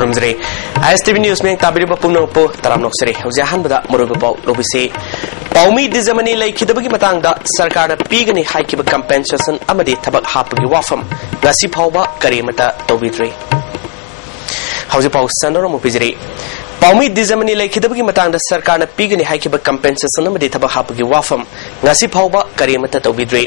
Kurumzre. ISTV News में ताबिर बपुनो पो तराम नोक्सरे. उजाहान बदा मुरुब पाउ लोबिसे. पाउमी दिजमनी लाई खिदबगी मतंगदा सरकार पीगनी हाइकिब कंपेंसेशन अमदी थबक हापगी वाफम गसी फाउबा करीमता तौबिद्रे. हौजे पाउ सनरो मुपिजरे. पाउमी दिजमनी लाई खिदबगी मतंगदा सरकार पीगनी हाइकिब कंपेंसेशन अमदी थबक हापगी वाफम गसी फाउबा करीमता तौबिद्रे.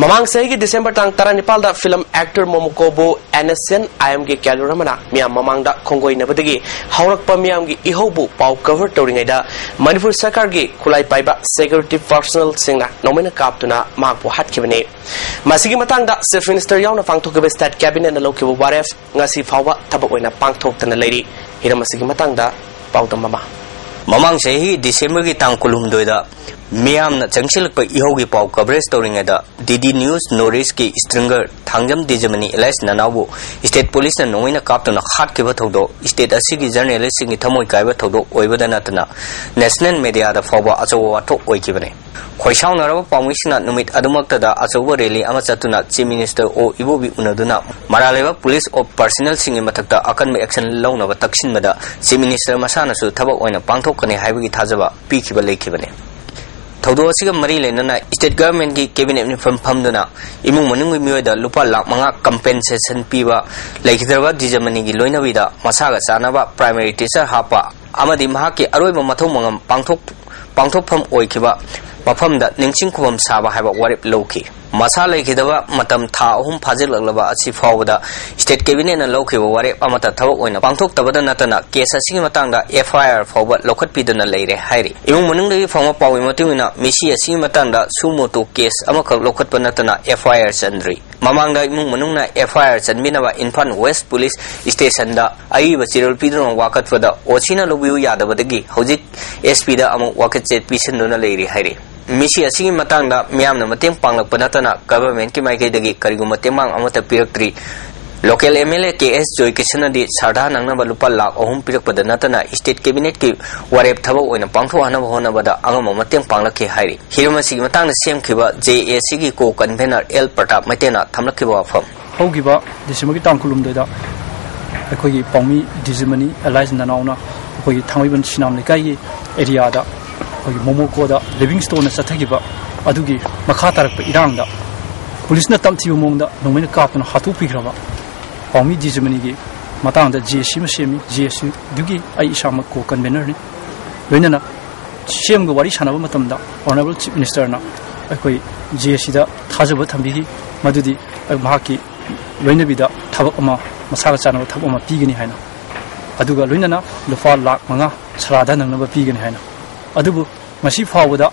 ममांग सही दिसंबर तांग 19 दा फिल्म एक्टर मोमुकोबो ASSN IM के कैलोरमना मियाम ममांगदा खोंगोई नबदगी हौरकपा मियाम की इहोबु पाउ कवर तौरिंगैदा मणिपुर सरकार की खुलाई पाइबा सिक्योरिटी पर्सनल सिंगना नोमेना कापतुना माकपो हाटखिबने. मासिगी मतंगदा चीफ मिनिस्टर यावना पांगथोकबे स्टेट कैबिनेट ना लौकिबो वारेफ ngasi फाउबा थबक ओइना पांगथोकतना लेरी. हिरम मासिगी मतंगदा पाउदम ममा ममांग सही दिसंबर की तांग कुलुमदोइदा मियामना चंगसिलक इहोगी पाउ कवरेज तौरिंगैदा DD न्यूज नॉरिस की स्ट्रिंगर थांगजम दिजमनी एलाइस ननावो स्टेट पुलिस ना नोइना कापतुना खाटकिबा थौदो स्टेट असिगी जर्नलिस्ट सिंगी थमोय कायबा थौदो ओइबदा नतना नेशनल मीडिया दा फावबा अचौबा वाथो ओइकिबने. खोइसाउनरबा पाउमिसना नुमित अदुमक्तदा अचौबा रैली अमा चतुना चीफ मिनिस्टर ओ इबोबी उनदुना मरालेबा पुलिस ऑफ पर्सनल सिंगी मथक्ता अकन एक्शन लौनबा तक्सिनबदा चीफ मिनिस्टर मसानासु थबक ओइना पांथोकने हाइबगी थाजबा पीखिबा लेखिबने. थौदो असिगा मरी लेनना स्टेट गवर्नमेंट की कैबिनेट निफम फमदुना इमुंग मनुंग मियोदा लुपा लाख मंगा कंपेंसेशन पीबा लेखिदरबा दिजमनी की लोइनबीदा मसागा चानाबा प्राइमरी टीचर हापा अमदी महाके अरोइबा मथौ मंगम पांथोकफम ओइखिबा मफमदा निंगसिंग खुबम साबा हाइबा वारिप लौखि. मसा लेखिदबा मतम था अहुम फाजिलगलबा असि फावबदा स्टेट कैबिनेट ना लौखिबा वारिप अमता थबक ओइना पांथोकतबदा नतना केस असिगी मतंगदा FIR फावबा लौखटपीदना लेरे हाइरि. इमुंग मनुंगदगी फावमा पावी मतुंगिना मिसी असिगी मतंगदा सुमोतो केस अमखक लौखटपा नतना FIR चंद्रि. ममांगदा इमुंग मनुंगना FIR चंबिनबा इम्फाल वेस्ट पुलिस स्टेशन दा अइबा चिरल पीदना वाकटफदा ओचिना लोबियु यादबदगी हौजिक SP दा अमु वाकट चेट पिसनदुना लेरि हाइरि. मिसी असिगी मतंगदा मियामना मतेंग पांगलकपा नतना गवर्नमेंट की माइकैदगी करिगुम मतेंग अमता पिरक्ट्री. लोकल MLA KS जोय किशनदी सारदा नंगनबा लुपा लाख अहुम पिरकपदा नतना स्टेट कैबिनेट की वारेप थबक ओइना पांगथोहनबा होनबदा अंगम मतेंग पांगलखि हाइरि. हिरमसिगी मतंगदा सेमखिबा JAC की को कन्वेनर L प्रताप मैतेना थमलखिबा वाफम हौगिबा दिसंबर की तांग कुलुमदोइदा अखोगी पाउमी दिजमनी एलाइज ननावना अखोगी थांगैबन सिनाम लेकाई एरियादा मोमोकोदा लिविंगस्टोन चथगिबा अदुगी मखा तारक इरांगदा पुलिसना तमथिबा मोंगदा नोमेना कापना हाथु पिग्रबा पाउमी दिजमनी की मतंगदा JC मसेमी JC दुगी आई इसामक को कन्वेनर नि लोइनना सेमगो वारी सानबा मतमदा ऑनरेबल चीफ मिनिस्टर ना अखोई JC दा थाजबा थंबिगी मदुदी महाकी लोइनबिदा थबक अमा मसागा चानबा थबक अमा पीगनी हाइना अदुगा लोइनना लुफा लाख मंगा सरादा नंगनबा पीगनी हाइना. अदुबु मसी फावदा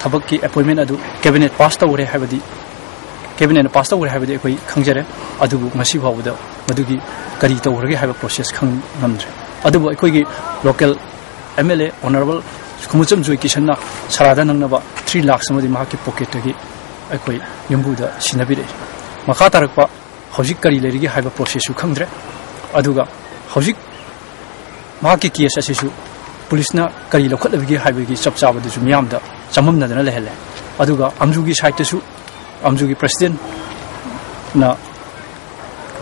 थबक की अपॉइंटमेंट अदु कैबिनेट पास तौरे हाइबदी कैबिनेट पास तौरे हाइबदी अखोई खंगजरे. अदुबु मसी फावदा मदुगी करी तौरगे हाइबा प्रोसेस खंगमद्रे. अदुबु अखोई लोकल MLA ऑनरेबल खुमुचम जोय किशनना सरादा नंगनबा 3 लाख समदि माकी पॉकेटगी अखोई यंबुदा सिनबिरे. मखा तारकपा हौजिक करी लेरिगे हाइबा प्रोसेसु खंगद्रे. अदुगा हौजिक माकी केस असिसु पुलिसना करी लौखटलबगी हाइबगी चपचाबदसु मियामदा चममनदना लेहले. अदुगा अमजुगी साइटसु अमजुगी प्रेसिडेंट ना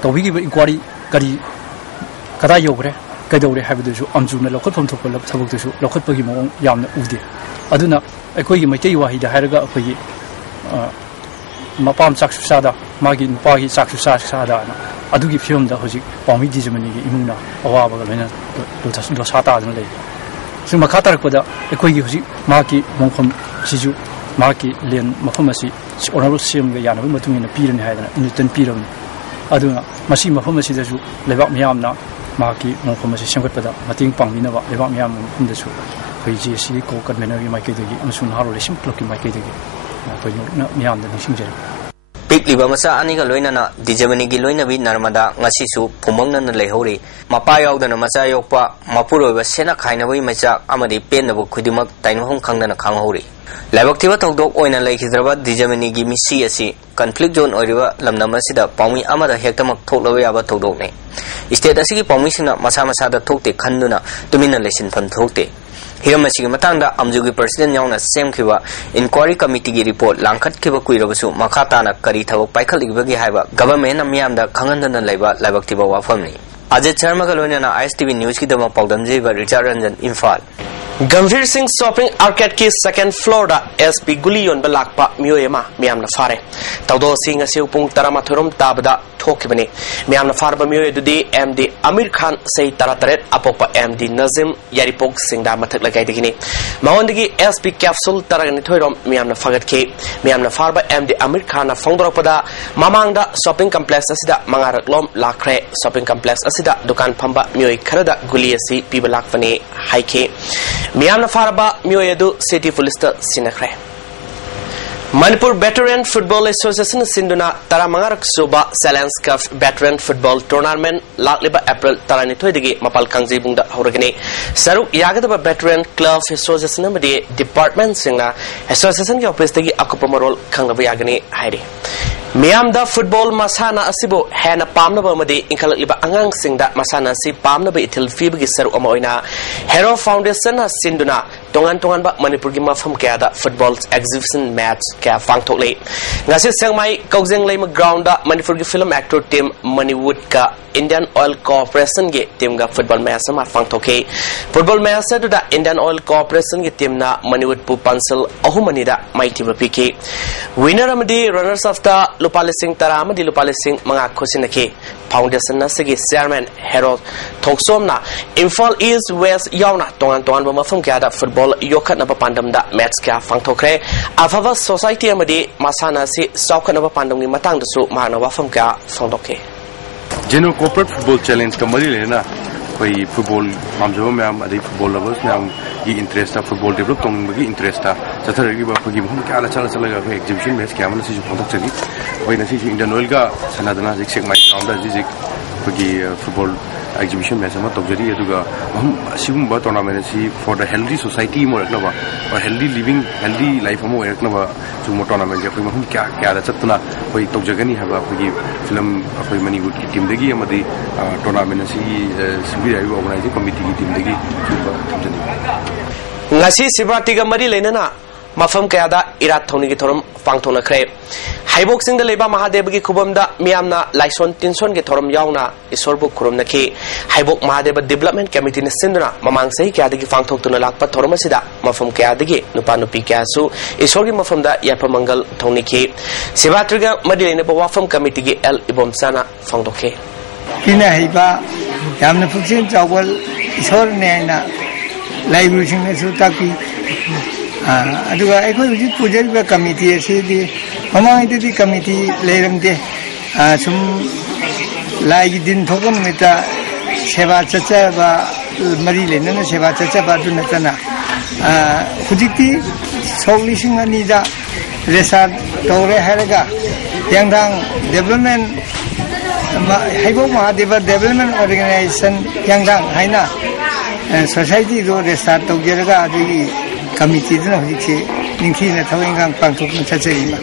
तौबिगी इंक्वायरी करी कदा योगरे कदौरे हाइबदसु अमजुना लौखटफम थोपल थबकदसु लौखटपगी मओंग यामना उदे. अदुना अखोगी मैतै वाहिदा हाइरगा अखोगी मपाम चाकसुसादा मागी नुपागी चाकसुसादा अदुगी फिल्मदा होजिक पाउमी दिजमनी की इमुंगना अवाबगा लेना दोसातादना ले. सिंह मखा तारकपदा अखोगी होजिक माकी मोंफम सिजु माकी लेन मफम असि ऑनरेबल सीएमगा यानबा मतुंगिना पीरनि हाइदना इन्विटन पीरमनि. अदुना मसी मफम असिदसु लेबाक मियामना माकी मोंफम असि सेमगतपदा मतेंग पांगमिनबा लेबाक मियाम मफमदसु खै JC को कन्वेनरगी माइकैदगी अमसुन हारो लेसिम क्लबकी माइकैदगी खै मियामदा निसिंगजरे. पिकलिबा मसा अनिगा लोइनना दिजमनी की लोइनबी Narmada ngasisu phumangna leihori mapa yaudana macha yokpa mapuroiba sena khainaboi macha amadi pennabu khudimak tainhom khangdana khanghori. लाइबक्तिबा थौदोक ओइना लेखिद्रबा दिजमनी की मिसी असि कन्फ्लिक्ट जोन ओइरिबा लमनम असिदा पाउमी अमदा हेक्तमक थोकलबा याबा थौदोकने. स्टेट असिगी पाउमीसिना मसा मसादा थोकते खन्नुना तुमिना लेसिनफम थोकते. हिरमसिगी मतंगदा अमजुगी प्रेसिडेंट याउना सेमखिबा इंक्वायरी कमिटी की रिपोर्ट लांखटखिबा कुइरबसु मखाताना करी थबक पाइखलिबगी हाइबा गवर्नमेंट मियामदा खंगनदना लेबा लाइबक्तिबा वाफमनि. Ajit Sharma ka loina ISTV News ki dama pawdamjei ba Richard Ranjan Imphal. Gambhir Singh shopping arcade ki second floor da SP Gulion balakpa mioyema miamna fare tawdo sing asiu pung tarama thorum tabada thokibani miamna farba mioy dudi MD Amir Khan sei tarataret apopa MD Nazim Yaripok Singda mathak lagai digini mawandigi SP capsule taragani thoirom miamna fagat ke miamna farba MD Amir Khan na fongdoropada mamangda shopping complex asida mangaraklom lakre shopping complex asida dukan phamba mioy kharada guli asi pibalakpani haike Myanmar Faraba Myoyedu City Police Sinakre Manipur Veteran Football Association Sinduna Taramangarak Suba Salans Cup Veteran Football Tournament Lakliba April Taranitoidigi Mapal Kangzi Bunda Horagani Saruk Yagadaba Veteran Club Association Namadi Department Singa Association Office Tagi Akupamarol Kangabiyagani Heidi Miamda football masana asibo hena pamna ba madi inkalakliba angang singda masana si pamna ba itil fibgi saru amoina Hero Foundation sinduna tongan ba Manipur gi mafam kaya da football exhibition match kaya fangthokle ngasi sangmai kaujeng leima ground da Manipur gi film actor team Moneywood ka Indian Oil Corporation ge team ga football match ma fangthoke football match da Indian Oil Corporation ge team na Moneywood pu pansel ahumani da mighty pk winner amadi runners of the Lupalising Tarama di Lupalising mga kusinaki foundation na sige chairman Hero Thoksom na Imphal East West yauna tongan ba mafam kaya da football yokat na papandam da match kaya fangthokre afava society amadi masana si saukat na papandam gi matang dasu mahana wafam kaya fangdoke General Corporate Football Challenge ka mari lena koi football mamjaba mayam adi football lovers mayam gi interest ta football develop tong gi interest ta chathar gi ba gi hum ka ala chala chala ga exhibition match kya man si phondak chagi koi na si Indian Oil ga sanadana jik sek mai ground da jik gi football exhibition match ma tokjari aduga hum sigum ba tournament si for the healthy society mo rakna ba or healthy living healthy life mo rakna ba su mo tournament ja koi hum kya da chatna koi tokjagani ha ba gi film koi Manipur ki team dagi amadi tournament si sibi ai organizing committee ki team dagi tokjani ngasi sibati ga mari lenana mafam kaya da irat thoni gi thorom pangthona khre haibok sing da leba Mahadev gi khubam da miamna laison tinson gi thorom yauna isorbu khurum nakhi haibok Mahadev development committee ne sinduna mamang sei kya dagi pangthok tuna lakpa thorom asida mafam kaya dagi nupa nupi kya su isorgi mafam da yapa mangal thoni ki sibatriga madilene ba wafam committee gi l ibom sana fangdoke kina haiba yamna phuksin chawal isor ne na library sing ne su taki aduga ekoi uji pujari ba committee asidi mamang iti committee leramde sum lai din thokam mita seba chacha ba mari lenana seba chacha ba du natana hujikti solution ani da resart tore haraga yangdang development haibok Mahadeva development organization yangdang haina society do resart togeraga adigi committee dina hujikse ningthi na thawingang pangthokna chachayima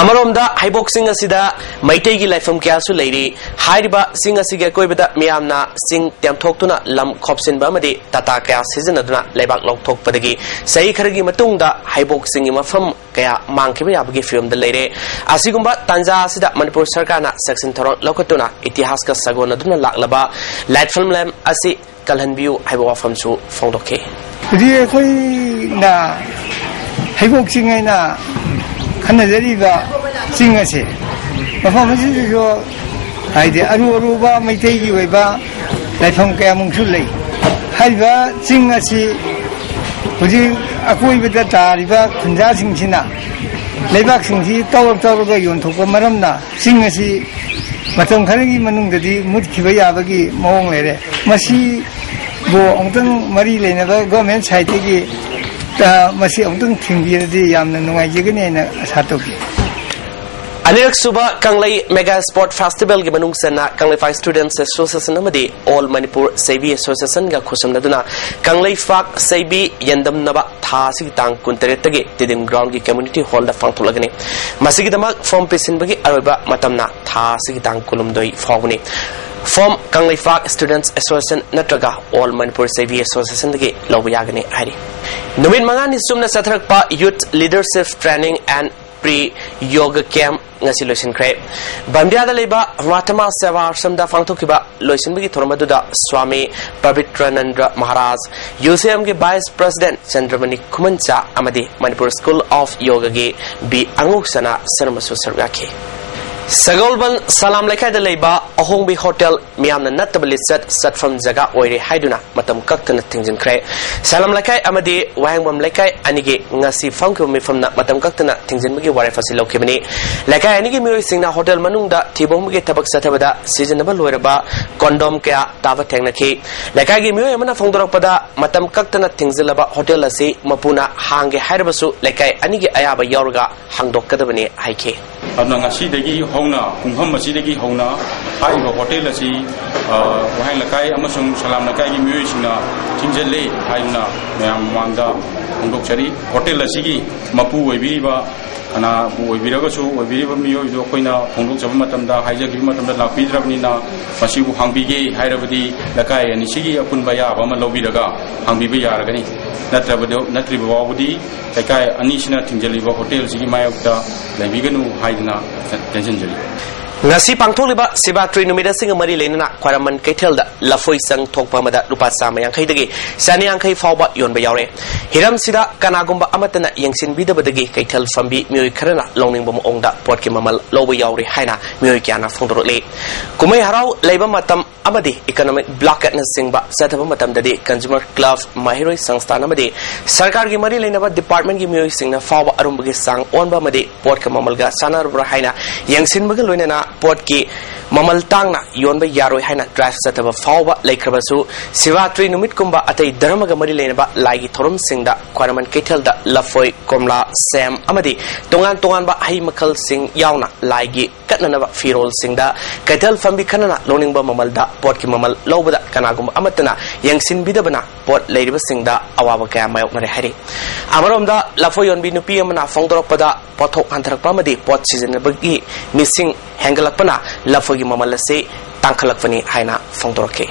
Amaromda haibok sing asida maitei gi laifam kya su leiri hairiba sing asige koibada miamna sing temthoktuna lam khopsin ba madi tata kya sizinaduna leibak lokthok padagi sei kharagi matungda haibok sing gi mafam kaya mangkiba yabagi film da leire asigumba tanja asida Manipur sarkar na section thorong lokatuna itihas ka sagona duna laklaba light film lam asi kalhanbiu haibo wafam su fongdoke ri koi na haibok sing na Kanadariba singase. Performance is your idea. Aruba, may take you about like from Kayamunsulay. Haiba singasi, would you acquaint with the Tariba, Kunjasing China? Labak Singsi, Tower Yon Tokomaramna, singasi, Matam Karagi Manung the Mutkivayabagi, Mong Lere, Masi go on Marie Lena, government side. Masih untuk tinggi di yang nungai juga ni satu. Anirak Suba Kanglai Mega Sport Festival gi manung sana Kanglai Five Students Association amadi All Manipur Sebi Association ga khusam naduna Kanglai Fak Sebi Yandam Naba Thasi tang kuntaret tagi Tidim Ground gi Community Hall da fangtulagani masigi damak form pesin bagi aroba matamna Thasi tang kulum doi fogni Form Kanglai Fak Students Association natraga All Manipur Sebi Association dagi lawiyagani hari Numin mangani sumna satharakpa Youth Leadership Training and Pre Yoga Camp ngasi loisin kre Bamdia da leba Ratama Seva Samda Fangtokiba loisin bigi Thormaduda Swami Pavitranandra Maharaj UCM ge Vice President Chandramani Kumancha amadi Manipur School of Yoga ge B Anguksana Sarmasu Sargaki Sagolban Salam Lekai da leba Ahongbi Hotel Miamna Natabali Sat from Zaga Oire Haiduna Matam Kaktana Tingin Kre Salam Lekai Amadi Wangwam Lekai Anigi Ngasi Funko from Matam Kaktana Tingin Migi Ware Fasilo Kimini Lekai Anigi Mui Singna Hotel Manunda Tibomgi Tabak Satabada Seasonable Loreba Condom Kea Tava Tenaki Lekai Mui Amana Fondoropada Matam Kaktana Tingzilaba Hotel Asi Mapuna Hange Haibasu Lekai Anigi Ayaba Yorga Hangdok Kadabani Haike Hona, Kumhamasidi Hona, Haiba Hotel as he Wahanlakai, Amazon Salam Lakai, Musina, Tinjale, Haina, Manda, Undokari, Hotel Asigi, Mapu, Viva, Ana, Viragosu, Viva Mio, Yokoina, Pondokamatamda, Hijakimatam, La Pidravnina, Masibu Hambigi, Hairabadi, Lakai, and Ishigi, Apunbaya, Bama Lobidaga, Hambibia Ragani, Natribawadi, Lakai, Anishina, Tinjaliva Hotel, Sigi Mayokta, Labiganu, Haidna, Tensionjali. Ngasi pangtholiba Sibatri numida singa mari lenana kwaraman kaithelda lafoi sang thokpamada rupa samayang khaidagi sanyang khai fawba yonba yaure hiram sida kanagumba amatana yangsin bidabadagi kaithel fambi mioi kharana longning bom ongda potki mamal loba yaure haina mioi kyana phongdorole kumai harau leiba matam amadi economic block at singba sathaba matam dadi consumer club mahiroi sangsthan amadi sarkar gi mari lenaba department gi mioi singna fawba arumbagi sang onba amadi potka mamalga sanarbra haina yangsin bagal loinana Potki Mamal Tangna, Yonba Yaro Hana drive set of a Fauba Lake Rabasu, Sivatri Numitkumba at a Dharmaga Marilenaba, Lagi Thorum Singda, Quaraman Ketel, the Lafoi, Komla, Sam Amadi, Tongan Tonganba Haimakal Sing Yauna, Lagi, Katanaba Firol Singda, Ketel Fambi Kanana, Loningba Mamalda, Potki Mamal, Lobada, Kanagum Amatana, Yangsin Bidabana, Port Lady Singda, Awaka Mayok Hari. Amaromda, Lafoyon Binupiamana, Fondropada, Potok Antrakpamadi, Port Season Bagi, missing Hangalapana, Lafogi Mamalase, Tankalapani, Haina, Fondoroke.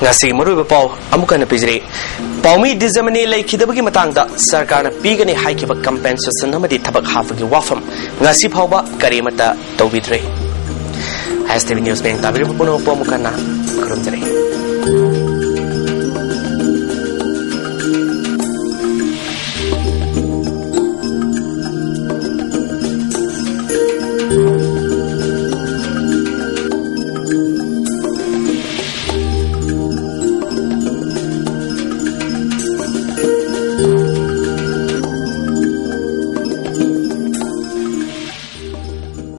Ngasi Maruba Paul, Amukana Pizri. Paumi Dizamani Lake Kidabagi Matanga, Sarkana Pigani Haikiba compensation Namadi Tabak Hafagi Wafam, Ngasi Pauba, Karimata, Tobidre. ASTV News Bank Tabi Puno Pomukana, Kurundre.